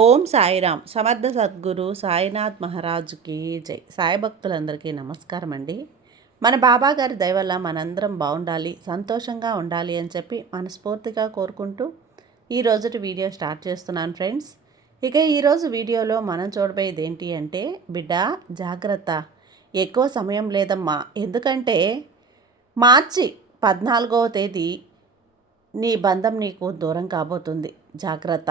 ఓం సాయిరామ్ సమర్థ సద్గురు సాయినాథ్ మహారాజుకి జై. సాయి భక్తులందరికీ నమస్కారం అండి. మన బాబా గారి దయ వల్ల మనందరం బాగుండాలి, సంతోషంగా ఉండాలి అని చెప్పి మనస్ఫూర్తిగా కోరుకుంటూ ఈరోజుటి వీడియో స్టార్ట్ చేస్తున్నాను ఫ్రెండ్స్. ఇక ఈరోజు వీడియోలో మనం చూడబోయేది ఏంటి అంటే, బిడ్డ జాగ్రత్త, ఎక్కువ సమయం లేదమ్మా. ఎందుకంటే మార్చి 14వ తేదీ నీ బంధం నీకు దూరం కాబోతుంది. జాగ్రత్త.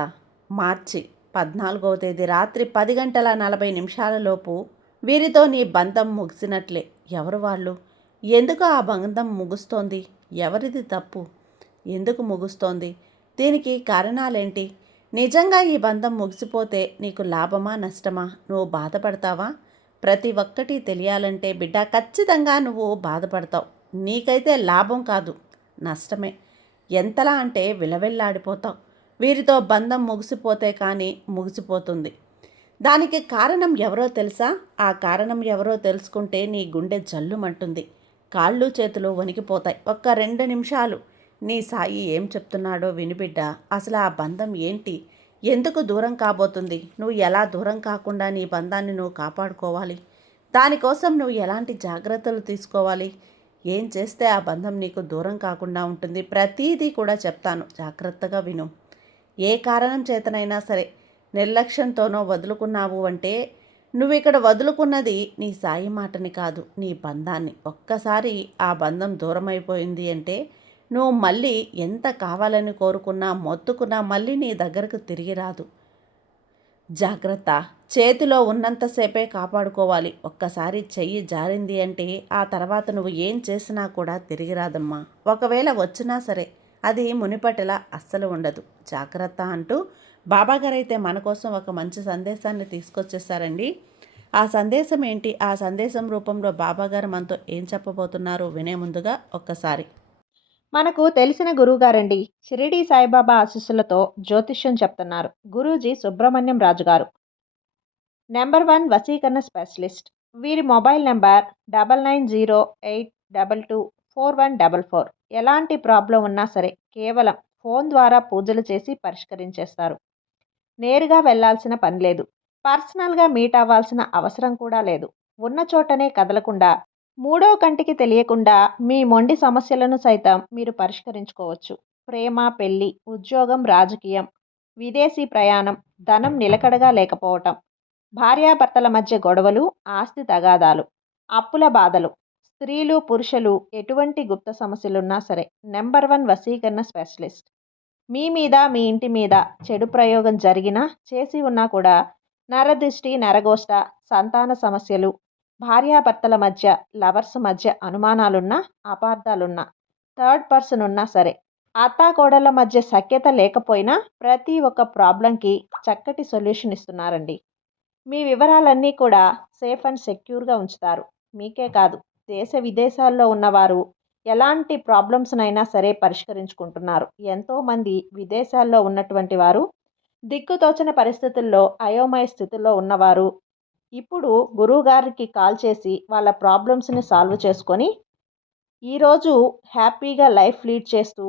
మార్చి 14వ తేదీ రాత్రి 10:40 వీరితో నీ బంధం ముగిసినట్లే. ఎవరు వాళ్ళు? ఎందుకు ఆ బంధం ముగుస్తోంది? ఎవరిది తప్పు? ఎందుకు ముగుస్తోంది? దీనికి కారణాలేంటి? నిజంగా ఈ బంధం ముగిసిపోతే నీకు లాభమా నష్టమా? నువ్వు బాధపడతావా? ప్రతి ఒక్కటి తెలియాలంటే బిడ్డ ఖచ్చితంగా నువ్వు బాధపడతావు. నీకైతే లాభం కాదు, నష్టమే. ఎంతలా అంటే విలవిల్లాడిపోతావు. వీరితో బంధం ముగిసిపోతే కానీ ముగిసిపోతుంది. దానికి కారణం ఎవరో తెలుసా? ఆ కారణం ఎవరో తెలుసుకుంటే నీ గుండె జల్లుమంటుంది, కాళ్ళు చేతులు వణికిపోతాయి. ఒక్క 2 నిమిషాలు నీ సాయి ఏం చెప్తున్నాడో వినిబిడ్డ. అసలు ఆ బంధం ఏంటి? ఎందుకు దూరం కాబోతుంది? నువ్వు ఎలా దూరం కాకుండా నీ బంధాన్ని నువ్వు కాపాడుకోవాలి? దానికోసం నువ్వు ఎలాంటి జాగ్రత్తలు తీసుకోవాలి? ఏం చేస్తే ఆ బంధం నీకు దూరం కాకుండా ఉంటుంది? ప్రతీదీ కూడా చెప్తాను, జాగ్రత్తగా విను. ఏ కారణం చేతనైనా సరే నిర్లక్ష్యంతోనో వదులుకున్నావు అంటే, నువ్వు ఇక్కడ వదులుకున్నది నీ సాయి మాటని కాదు, నీ బంధాన్ని. ఒక్కసారి ఆ బంధం దూరం అయిపోయింది అంటే నువ్వు మళ్ళీ ఎంత కావాలని కోరుకున్నా మొత్తుకున్నా మళ్ళీ నీ దగ్గరకు తిరిగి రాదు. జాగ్రత్త. చేతిలో ఉన్నంతసేపే కాపాడుకోవాలి. ఒక్కసారి చెయ్యి జారింది అంటే ఆ తర్వాత నువ్వు ఏం చేసినా కూడా తిరిగి రాదమ్మా. ఒకవేళ వచ్చినా సరే అది మునిపటిలా అస్సలు ఉండదు. జాగ్రత్త అంటూ బాబాగారైతే మన కోసం ఒక మంచి సందేశాన్ని తీసుకొచ్చేసారండి. ఆ సందేశం ఏంటి? ఆ సందేశం రూపంలో బాబాగారు మనతో ఏం చెప్పబోతున్నారు వినే ముందుగా ఒక్కసారి మనకు తెలిసిన గురువుగారండి. షిరిడి సాయిబాబా ఆశీస్సులతో జ్యోతిష్యం చెప్తున్నారు గురూజీ సుబ్రహ్మణ్యం రాజు గారు. నెంబర్ 1 వశీకరణ స్పెషలిస్ట్. వీరి మొబైల్ నెంబర్ 9908224144. ఎలాంటి ప్రాబ్లం ఉన్నా సరే కేవలం ఫోన్ ద్వారా పూజలు చేసి పరిష్కరించేస్తారు. నేరుగా వెళ్లాల్సిన పని లేదు. పర్సనల్గా మీట్ అవ్వాల్సిన అవసరం కూడా లేదు. ఉన్న చోటనే కదలకుండా, మూడో కంటికి తెలియకుండా మీ మొండి సమస్యలను సైతం మీరు పరిష్కరించుకోవచ్చు. ప్రేమ, పెళ్లి, ఉద్యోగం, రాజకీయం, విదేశీ ప్రయాణం, ధనం నిలకడగా లేకపోవటం, భార్యాభర్తల మధ్య గొడవలు, ఆస్తి తగాదాలు, అప్పుల బాధలు, స్త్రీలు పురుషులు ఎటువంటి గుప్త సమస్యలున్నా సరే నెంబర్ 1 వశీకరణ స్పెషలిస్ట్. మీ మీద, మీ ఇంటి మీద చెడు ప్రయోగం జరిగినా, చేసి ఉన్నా కూడా నరదృష్టి, నరగోష్ట, సంతాన సమస్యలు, భార్యాభర్తల మధ్య, లవర్స్ మధ్య అనుమానాలున్నా, అపార్థాలున్నా, థర్డ్ పర్సన్ ఉన్నా సరే, అత్తాకోడళ్ళ మధ్య సఖ్యత లేకపోయినా ప్రతి ఒక్క ప్రాబ్లంకి చక్కటి సొల్యూషన్ ఇస్తున్నారండి. మీ వివరాలన్నీ కూడా సేఫ్ అండ్ సెక్యూర్గా ఉంచుతారు. మీకే కాదు, దేశ విదేశాల్లో ఉన్నవారు ఎలాంటి ప్రాబ్లమ్స్నైనా సరే పరిష్కరించుకుంటున్నారు. ఎంతోమంది విదేశాల్లో ఉన్నటువంటి వారు, దిక్కుతోచని పరిస్థితుల్లో అయోమయ స్థితిలో ఉన్నవారు ఇప్పుడు గురువుగారికి కాల్ చేసి వాళ్ళ ప్రాబ్లమ్స్ని సాల్వ్ చేసుకొని ఈరోజు హ్యాపీగా లైఫ్ లీడ్ చేస్తూ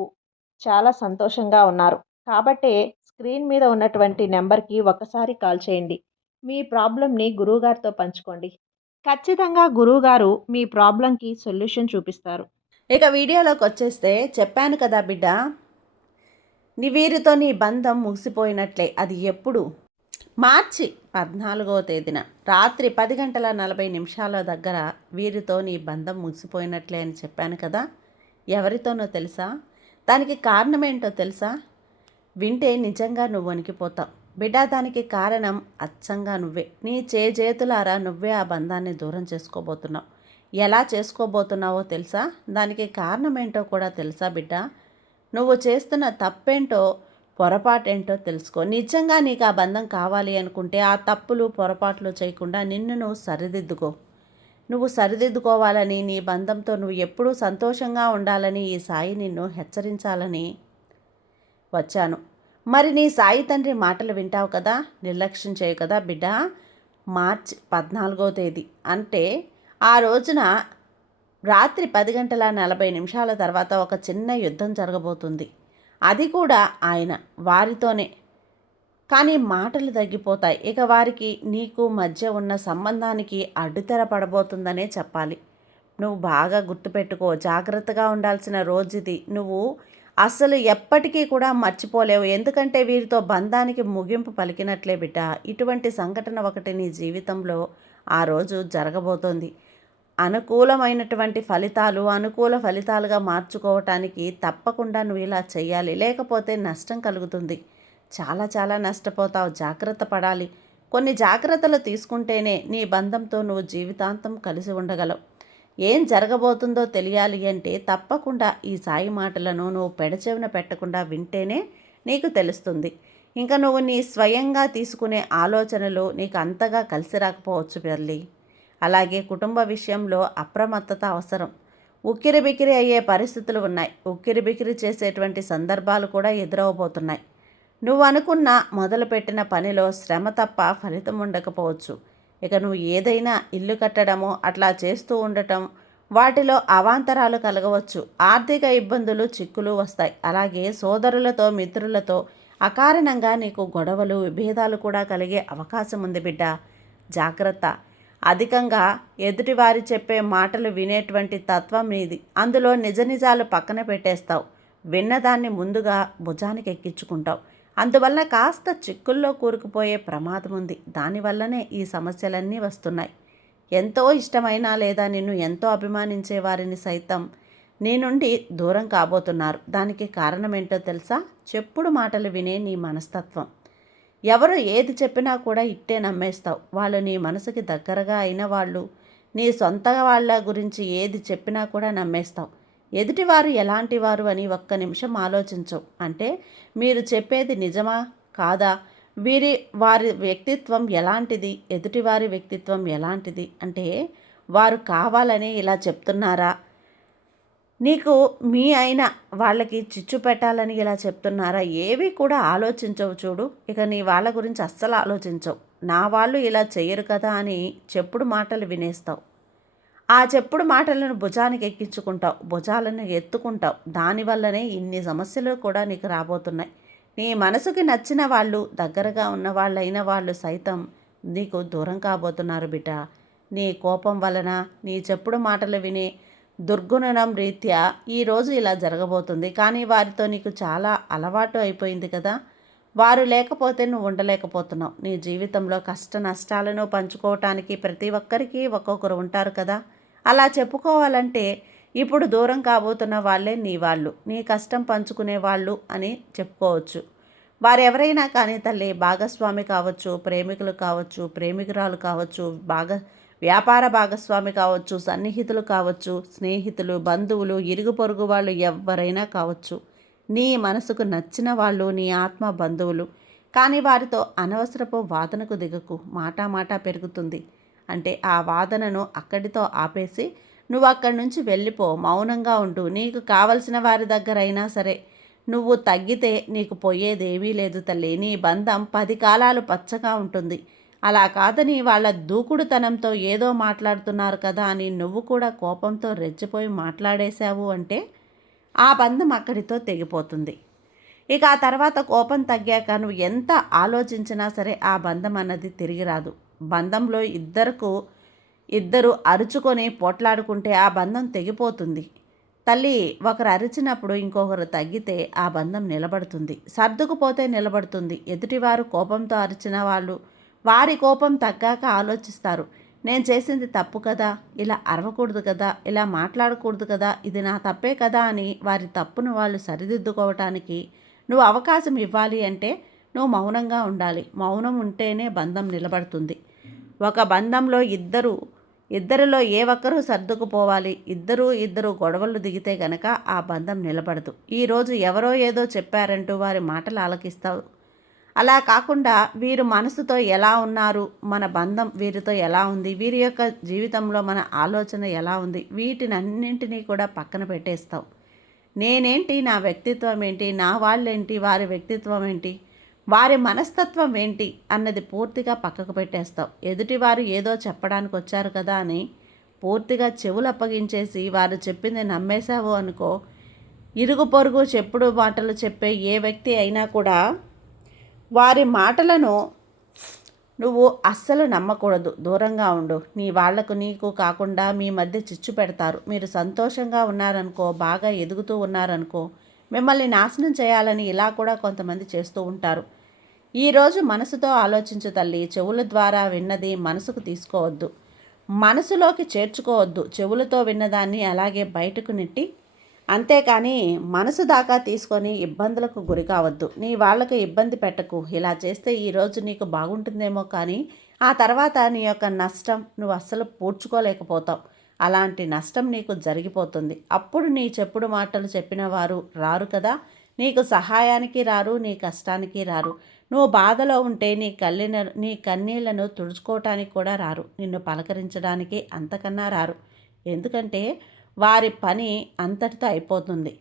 చాలా సంతోషంగా ఉన్నారు. కాబట్టే స్క్రీన్ మీద ఉన్నటువంటి నెంబర్కి ఒకసారి కాల్ చేయండి. మీ ప్రాబ్లంని గురువుగారితో పంచుకోండి. ఖచ్చితంగా గురువుగారు మీ ప్రాబ్లంకి సొల్యూషన్ చూపిస్తారు. ఇక వీడియోలోకి వచ్చేస్తే, చెప్పాను కదా బిడ్డ, వీరితో నీ బంధం ముగిసిపోయినట్లే. అది ఎప్పుడు? మార్చి 14వ తేదీన రాత్రి 10:40 దగ్గర వీరితో నీ బంధం ముగిసిపోయినట్లే అని చెప్పాను కదా. ఎవరితోనో తెలుసా? దానికి కారణం ఏంటో తెలుసా? వింటే నిజంగా నువ్వు వణికిపోతావు బిడ్డ. దానికి కారణం అచ్చంగా నువ్వే. నీ చేతులారా నువ్వే ఆ బంధాన్ని దూరం చేసుకోబోతున్నావు. ఎలా చేసుకోబోతున్నావో తెలుసా? దానికి కారణం ఏంటో కూడా తెలుసా బిడ్డ? నువ్వు చేస్తున్న తప్పేంటో, పొరపాటేంటో తెలుసుకో. నిజంగా నీకు ఆ బంధం కావాలి అనుకుంటే ఆ తప్పులు పొరపాట్లు చేయకుండా నిన్ను నువ్వు సరిదిద్దుకో. నువ్వు సరిదిద్దుకోవాలని, నీ బంధంతో నువ్వు ఎప్పుడూ సంతోషంగా ఉండాలని ఈ సాయి నిన్ను హెచ్చరించాలని వచ్చాను. మరి నీ సాయి తండ్రి మాటలు వింటావు కదా, నిర్లక్ష్యం చేయవు కదా బిడ్డ. మార్చి 14వ తేదీ అంటే ఆ రోజున రాత్రి 10:40 తర్వాత ఒక చిన్న యుద్ధం జరగబోతుంది. అది కూడా ఆయన వారితోనే. కానీ మాటలు తగ్గిపోతాయి. ఇక వారికి నీకు మధ్య ఉన్న సంబంధానికి అడ్డుతెర పడబోతుందనే చెప్పాలి. నువ్వు బాగా గుర్తుపెట్టుకో. జాగ్రత్తగా ఉండాల్సిన రోజుది. నువ్వు అస్సలు ఎప్పటికీ కూడా మర్చిపోలేవు. ఎందుకంటే వీరితో బంధానికి ముగింపు పలికినట్లే బిడ్డ. ఇటువంటి సంఘటన ఒకటి నీ జీవితంలో ఆ రోజు జరగబోతోంది. అనుకూలమైనటువంటి ఫలితాలు అనుకూల ఫలితాలుగా మార్చుకోవటానికి తప్పకుండా నువ్వు ఇలా చేయాలి. లేకపోతే నష్టం కలుగుతుంది. చాలా చాలా నష్టపోతావు. జాగ్రత్త పడాలి. కొన్ని జాగ్రత్తలు తీసుకుంటేనే నీ బంధంతో నువ్వు జీవితాంతం కలిసి ఉండగలవు. ఏం జరగబోతుందో తెలియాలి అంటే తప్పకుండా ఈ సాయి మాటలను నువ్వు పెడచెవిన పెట్టకుండా వింటేనే నీకు తెలుస్తుంది. ఇంకా నువ్వు నీ స్వయంగా తీసుకునే ఆలోచనలు నీకు అంతగా కలిసి రాకపోవచ్చు తల్లి. అలాగే కుటుంబ విషయంలో అప్రమత్తత అవసరం. ఉక్కిరిబిక్కిరి అయ్యే పరిస్థితులు ఉన్నాయి. ఉక్కిరిబిక్కిరి చేసేటువంటి సందర్భాలు కూడా ఎదురవబోతున్నాయి. నువ్వు అనుకున్న మొదలుపెట్టిన పనిలో శ్రమ తప్ప ఫలితం ఉండకపోవచ్చు. ఇక నువ్వు ఏదైనా ఇల్లు కట్టడమో అట్లా చేస్తూ ఉండటం, వాటిలో అవాంతరాలు కలగవచ్చు. ఆర్థిక ఇబ్బందులు చిక్కులు వస్తాయి. అలాగే సోదరులతో మిత్రులతో అకారణంగా నీకు గొడవలు విభేదాలు కూడా కలిగే అవకాశం ఉంది బిడ్డ. జాగ్రత్త. అధికంగా ఎదుటివారి చెప్పే మాటలు వినేటువంటి తత్వం నీది. అందులో నిజ నిజాలు పక్కన పెట్టేస్తావు. విన్నదాన్ని ముందుగా భుజానికి ఎక్కించుకుంటావు. అందువల్ల కాస్త చిక్కుల్లో కూరుకుపోయే ప్రమాదం ఉంది. దానివల్లనే ఈ సమస్యలన్నీ వస్తున్నాయి. ఎంతో ఇష్టమైనా లేదా నిన్ను ఎంతో అభిమానించే వారిని సైతం నీ నుండి దూరం కాబోతున్నారు. దానికి కారణమేంటో తెలుసా? చెప్పుడు మాటలు వినే నీ మనస్తత్వం. ఎవరు ఏది చెప్పినా కూడా ఇట్టే నమ్మేస్తావు. వాళ్ళు నీ మనసుకి దగ్గరగా అయిన వాళ్ళు, నీ సొంత వాళ్ళ గురించి ఏది చెప్పినా కూడా నమ్మేస్తావు. ఎదుటివారు ఎలాంటి వారు అని ఒక్క నిమిషం ఆలోచించవు. అంటే మీరు చెప్పేది నిజమా కాదా, వారి వ్యక్తిత్వం ఎలాంటిది, ఎదుటివారి వ్యక్తిత్వం ఎలాంటిది, అంటే వారు కావాలని ఇలా చెప్తున్నారా, నీకు మీ అయిన వాళ్ళకి చిచ్చు పెట్టాలని ఇలా చెప్తున్నారా, ఏవి కూడా ఆలోచించవు చూడు. ఇక నీ వాళ్ళ గురించి అస్సలు ఆలోచించవు. నా వాళ్ళు ఇలా చెయ్యరు కదా అని చెప్పుడు మాటలు వినేస్తావు. ఆ చెప్పుడు మాటలను భుజానికి ఎక్కించుకుంటావు, భుజాలను ఎత్తుకుంటావు. దానివల్లనే ఇన్ని సమస్యలు కూడా నీకు రాబోతున్నాయి. నీ మనసుకి నచ్చిన వాళ్ళు, దగ్గరగా ఉన్న వాళ్ళైన వాళ్ళు సైతం నీకు దూరం కాబోతున్నారు బిడ్డ. నీ కోపం వలన, నీ చెప్పుడు మాటలు విని దుర్గుణనం రీత్యా ఈరోజు ఇలా జరగబోతుంది. కానీ వారితో నీకు చాలా అలవాటు అయిపోయింది కదా. వారు లేకపోతే నువ్వు ఉండలేకపోతున్నావు. నీ జీవితంలో కష్ట నష్టాలను పంచుకోవటానికి ప్రతి ఒక్కరికి ఒక్కొక్కరు ఉంటారు కదా. అలా చెప్పుకోవాలంటే ఇప్పుడు దూరం కాబోతున్న వాళ్ళే నీ వాళ్ళు, నీ కష్టం పంచుకునే వాళ్ళు అని చెప్పుకోవచ్చు. వారెవరైనా కానీ తల్లి, భాగస్వామి కావచ్చు, ప్రేమికులు కావచ్చు, ప్రేమికురాలు కావచ్చు, వ్యాపార భాగస్వామి కావచ్చు, సన్నిహితులు కావచ్చు, స్నేహితులు, బంధువులు, ఇరుగు పొరుగు వాళ్ళు ఎవరైనా కావచ్చు. నీ మనసుకు నచ్చిన వాళ్ళు, నీ ఆత్మ బంధువులు. కానీ వారితో అనవసరపు వాదనకు దిగకు. మాట పెరుగుతుంది. అంటే ఆ వాదనను అక్కడితో ఆపేసి నువ్వు అక్కడి నుంచి వెళ్ళిపో. మౌనంగా ఉండు. నీకు కావలసిన వారి దగ్గర అయినా సరే నువ్వు తగ్గితే నీకు పోయేదేమీ లేదు తల్లి. నీ బంధం 10 కాలాలు పచ్చగా ఉంటుంది. అలా కాదని వాళ్ళ దూకుడుతనంతో ఏదో మాట్లాడుతున్నారు కదా అని నువ్వు కూడా కోపంతో రెచ్చిపోయి మాట్లాడేశావు అంటే ఆ బంధం అక్కడితో తెగిపోతుంది. ఇక ఆ తర్వాత కోపం తగ్గాక నువ్వు ఎంత ఆలోచించినా సరే ఆ బంధం అన్నది తిరిగి రాదు. బంధంలో ఇద్దరు అరుచుకొని పోట్లాడుకుంటే ఆ బంధం తెగిపోతుంది. తల్లి, ఒకరు అరిచినప్పుడు ఇంకొకరు తగ్గితే ఆ బంధం నిలబడుతుంది. సర్దుకుపోతే నిలబడుతుంది. ఎదుటివారు కోపంతో అరిచిన వాళ్ళు వారి కోపం తగ్గాక ఆలోచిస్తారు. నేను చేసింది తప్పు కదా, ఇలా అరవకూడదు కదా, ఇలా మాట్లాడకూడదు కదా, ఇది నా తప్పే కదా అని వారి తప్పును వాళ్ళు సరిదిద్దుకోవటానికి నువ్వు అవకాశం ఇవ్వాలి. అంటే నువ్వు మౌనంగా ఉండాలి. మౌనం ఉంటేనే బంధం నిలబడుతుంది. ఒక బంధంలో ఇద్దరిలో ఏ ఒక్కరూ సర్దుకుపోవాలి. ఇద్దరు గొడవలు దిగితే గనక ఆ బంధం నిలబడదు. ఈరోజు ఎవరో ఏదో చెప్పారంటూ వారి మాటలు ఆలకిస్తావు. అలా కాకుండా వీరు మనసుతో ఎలా ఉన్నారు, మన బంధం వీరితో ఎలా ఉంది, వీరి యొక్క జీవితంలో మన ఆలోచన ఎలా ఉంది, వీటినన్నింటినీ కూడా పక్కన పెట్టేస్తావు. నేనేంటి, నా వ్యక్తిత్వం ఏంటి, నా వాళ్ళేంటి, వారి వ్యక్తిత్వం ఏంటి, వారి మనస్తత్వం ఏంటి అన్నది పూర్తిగా పక్కకు పెట్టేస్తావు. ఎదుటివారు ఏదో చెప్పడానికి వచ్చారు కదా అని పూర్తిగా చెవులు అప్పగించేసి వారు చెప్పింది నమ్మేశావు అనుకో, ఇరుగు పొరుగు చెప్పుడు మాటలు చెప్పే ఏ వ్యక్తి అయినా కూడా వారి మాటలను నువ్వు అస్సలు నమ్మకూడదు, దూరంగా ఉండు. నీ వాళ్లకు నీకు కాకుండా మీ మధ్య చిచ్చు పెడతారు. మీరు సంతోషంగా ఉన్నారనుకో, బాగా ఎదుగుతూ ఉన్నారనుకో, మిమ్మల్ని నాశనం చేయాలని ఇలా కూడా కొంతమంది చేస్తూ ఉంటారు. ఈరోజు మనసుతో ఆలోచించు తల్లి. చెవుల ద్వారా విన్నది మనసుకు తీసుకోవద్దు, మనసులోకి చేర్చుకోవద్దు. చెవులతో విన్నదాన్ని అలాగే బయటకు నెట్టి, అంతేకాని మనసు దాకా తీసుకొని ఇబ్బందులకు గురి కావద్దు. నీ వాళ్ళకు ఇబ్బంది పెట్టకు. ఇలా చేస్తే ఈరోజు నీకు బాగుంటుందేమో, కానీ ఆ తర్వాత నీ యొక్క నష్టం నువ్వు అస్సలు పూడ్చుకోలేకపోతావు. అలాంటి నష్టం నీకు జరిగిపోతుంది. అప్పుడు నీ చెప్పుడు మాటలు చెప్పిన వారు రారు కదా, నీకు సహాయానికి రారు, నీ కష్టానికి రారు. నువ్వు బాధలో ఉంటే నీ కన్నీళ్లను తుడుచుకోవటానికి కూడా రారు, నిన్ను పలకరించడానికి అంతకన్నా రారు. ఎందుకంటే వారి పని అంతటితో అయిపోతుంది.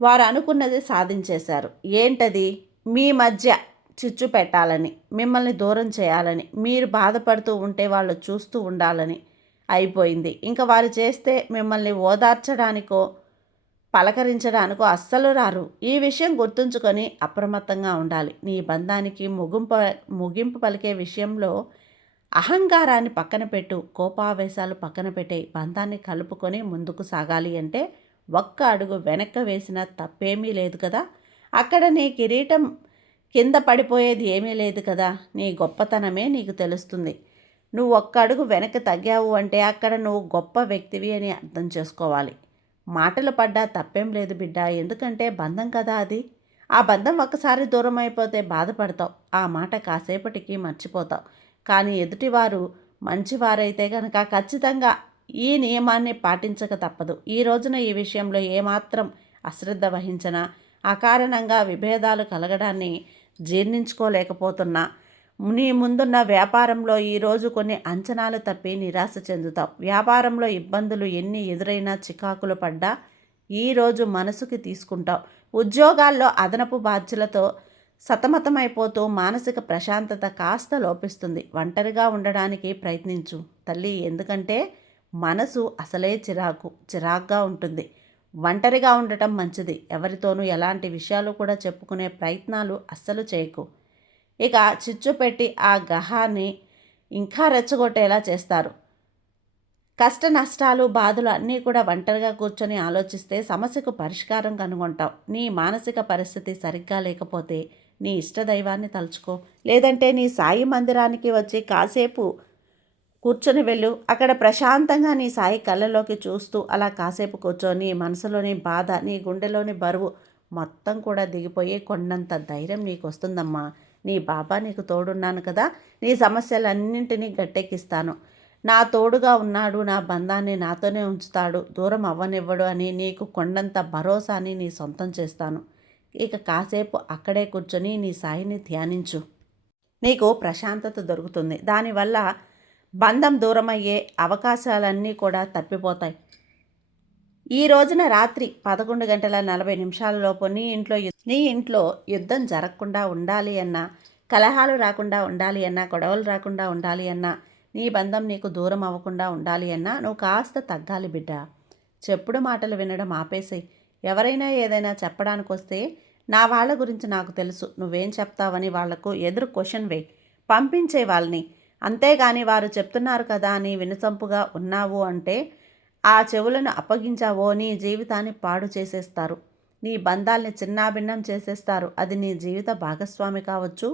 వారు అనుకున్నది సాధించేశారు. ఏంటది? మీ మధ్య చిచ్చు పెట్టాలని, మిమ్మల్ని దూరం చేయాలని, మీరు బాధపడుతూ ఉంటే వాళ్ళు చూస్తూ ఉండాలని అయిపోయింది. ఇంకా వారు చేస్తే మిమ్మల్ని ఓదార్చడానికో పలకరించడానికో అస్సలు రారు. ఈ విషయం గుర్తుంచుకొని అప్రమత్తంగా ఉండాలి. నీ బంధానికి ముగింపు పలికే విషయంలో అహంకారాన్ని పక్కన పెట్టు, కోపావేశాలు పక్కన పెట్టే. బంధాన్ని కలుపుకొని ముందుకు సాగాలి అంటే ఒక్క అడుగు వెనక్కి వేసినా తప్పేమీ లేదు కదా. అక్కడ నీ కిరీటం కింద పడిపోయేది ఏమీ లేదు కదా. నీ గొప్పతనమే నీకు తెలుస్తుంది. నువ్వు ఒక్క అడుగు వెనక్కి తగ్గావు అంటే అక్కడ నువ్వు గొప్ప వ్యక్తివి అని అర్థం చేసుకోవాలి. మాటలు పడ్డా తప్పేం లేదు బిడ్డ, ఎందుకంటే బంధం కదా అది. ఆ బంధం ఒక్కసారి దూరం అయిపోతే బాధపడతావు, ఆ మాట కాసేపటికి మర్చిపోతావు. కానీ ఎదుటివారు మంచివారైతే కనుక ఖచ్చితంగా ఈ నియమాన్ని పాటించక తప్పదు. ఈ రోజున ఈ విషయంలో ఏమాత్రం అశ్రద్ధ వహించినా అకారణంగా విభేదాలు కలగడాన్ని జీర్ణించుకోలేకపోతున్నా, నీ ముందున్న వ్యాపారంలో ఈరోజు కొన్ని అంచనాలు తప్పి నిరాశ చెందుతావు. వ్యాపారంలో ఇబ్బందులు ఎన్ని ఎదురైనా, చికాకులు పడ్డా ఈరోజు మనసుకి తీసుకుంటావు. ఉద్యోగాల్లో అదనపు బాధ్యతలతో సతమతమైపోతూ మానసిక ప్రశాంతత కాస్త లోపిస్తుంది. ఒంటరిగా ఉండడానికి ప్రయత్నించు తల్లి, ఎందుకంటే మనసు అసలే చిరాగ్గా ఉంటుంది. ఒంటరిగా ఉండటం మంచిది. ఎవరితోనూ ఎలాంటి విషయాలు కూడా చెప్పుకునే ప్రయత్నాలు అస్సలు చేయకు. ఇక చిచ్చు పెట్టి ఆ గహాన్ని ఇంకా రెచ్చగొట్టేలా చేస్తారు. కష్ట నష్టాలు, బాధలు అన్నీ కూడా ఒంటరిగా కూర్చొని ఆలోచిస్తే సమస్యకు పరిష్కారం కనుగొంటావు. నీ మానసిక పరిస్థితి సరిగ్గా లేకపోతే నీ ఇష్టదైవాన్ని తలుచుకో, లేదంటే నీ సాయి మందిరానికి వచ్చి కాసేపు కూర్చొని వెళ్ళు. అక్కడ ప్రశాంతంగా నీ సాయి కళ్ళలోకి చూస్తూ అలా కాసేపు కూర్చొని మనసులోని బాధ, నీ గుండెలోని బరువు మొత్తం కూడా దిగిపోయి కొండంత ధైర్యం నీకు వస్తుందమ్మా. నీ బాబా నీకు తోడున్నాను కదా, నీ సమస్యలన్నింటినీ గట్టెక్కిస్తాను, నా తోడుగా ఉన్నాడు, నా బంధాన్ని నాతోనే ఉంచుతాడు, దూరం అవ్వనివ్వడు అని నీకు కొండంత భరోసాని నీ సొంతం చేస్తాను. ఇక కాసేపు అక్కడే కూర్చొని నీ సాయిని ధ్యానించు. నీకు ప్రశాంతత దొరుకుతుంది. దానివల్ల బంధం దూరమయ్యే అవకాశాలన్నీ కూడా తప్పిపోతాయి. ఈ రోజున రాత్రి 11:40 నీ ఇంట్లో యుద్ధం జరగకుండా ఉండాలి అన్నా, కలహాలు రాకుండా ఉండాలి అన్నా, గొడవలు రాకుండా ఉండాలి అన్నా, నీ బంధం నీకు దూరం అవ్వకుండా ఉండాలి అన్నా నువ్వు కాస్త తగ్గాలి బిడ్డ. చెప్పుడు మాటలు వినడం ఆపేసేయి. ఎవరైనా ఏదైనా చెప్పడానికి వస్తే నా వాళ్ళ గురించి నాకు తెలుసు, నువ్వేం చెప్తావని వాళ్లకు ఎదురు క్వశ్చన్ వేయి, పంపించే వాళ్ళని. అంతేగాని వారు చెప్తున్నారు కదా అని వినసొంపుగా ఉన్నావు అంటే, ఆ చెవులను అప్పగించావో నీ జీవితాన్ని పాడు చేసేస్తారు. నీ బంధాల్ని చిన్నాభిన్నం చేసేస్తారు. అది నీ జీవిత భాగస్వామి కావచ్చు,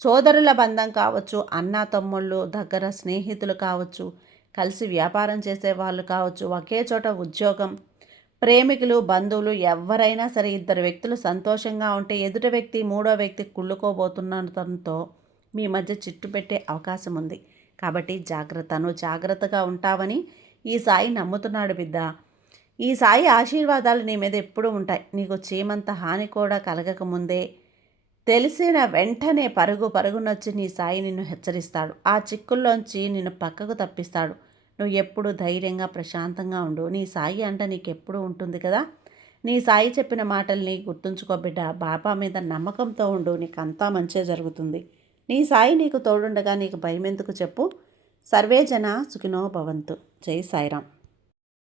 సోదరుల బంధం కావచ్చు, అన్న తమ్ముళ్ళు, దగ్గర స్నేహితులు కావచ్చు, కలిసి వ్యాపారం చేసేవాళ్ళు కావచ్చు, ఒకే చోట ఉద్యోగం, ప్రేమికులు, బంధువులు, ఎవరైనా సరే. ఇద్దరు వ్యక్తులు సంతోషంగా ఉంటే ఎదుటి వ్యక్తి మూడో వ్యక్తి కుళ్ళుకోబోతుండటంతో మీ మధ్య చిట్టు పెట్టే అవకాశం ఉంది. కాబట్టి జాగ్రత్తగా ఉంటావని ఈ సాయి నమ్ముతున్నాడు బిడ్డ. ఈ సాయి ఆశీర్వాదాలు నీ మీద ఎప్పుడూ ఉంటాయి. నీకు చీమంత హాని కూడా కలగకముందే తెలిసిన వెంటనే పరుగునొచ్చి నీ సాయి నిన్ను హెచ్చరిస్తాడు. ఆ చిక్కుల్లోంచి నిన్ను పక్కకు తప్పిస్తాడు. నువ్వు ఎప్పుడు ధైర్యంగా ప్రశాంతంగా ఉండు. నీ సాయి అంట నీకెప్పుడు ఉంటుంది కదా. నీ సాయి చెప్పిన మాటల్ని గుర్తుంచుకో బిడ్డ. బాబా మీద నమ్మకంతో ఉండు, నీకంతా మంచే జరుగుతుంది. నీ సాయి నీకు తోడుండగా నీకు భయం ఎందుకు చెప్పు. సర్వే జన సుఖినో భవంతు. జై సాయిరాం.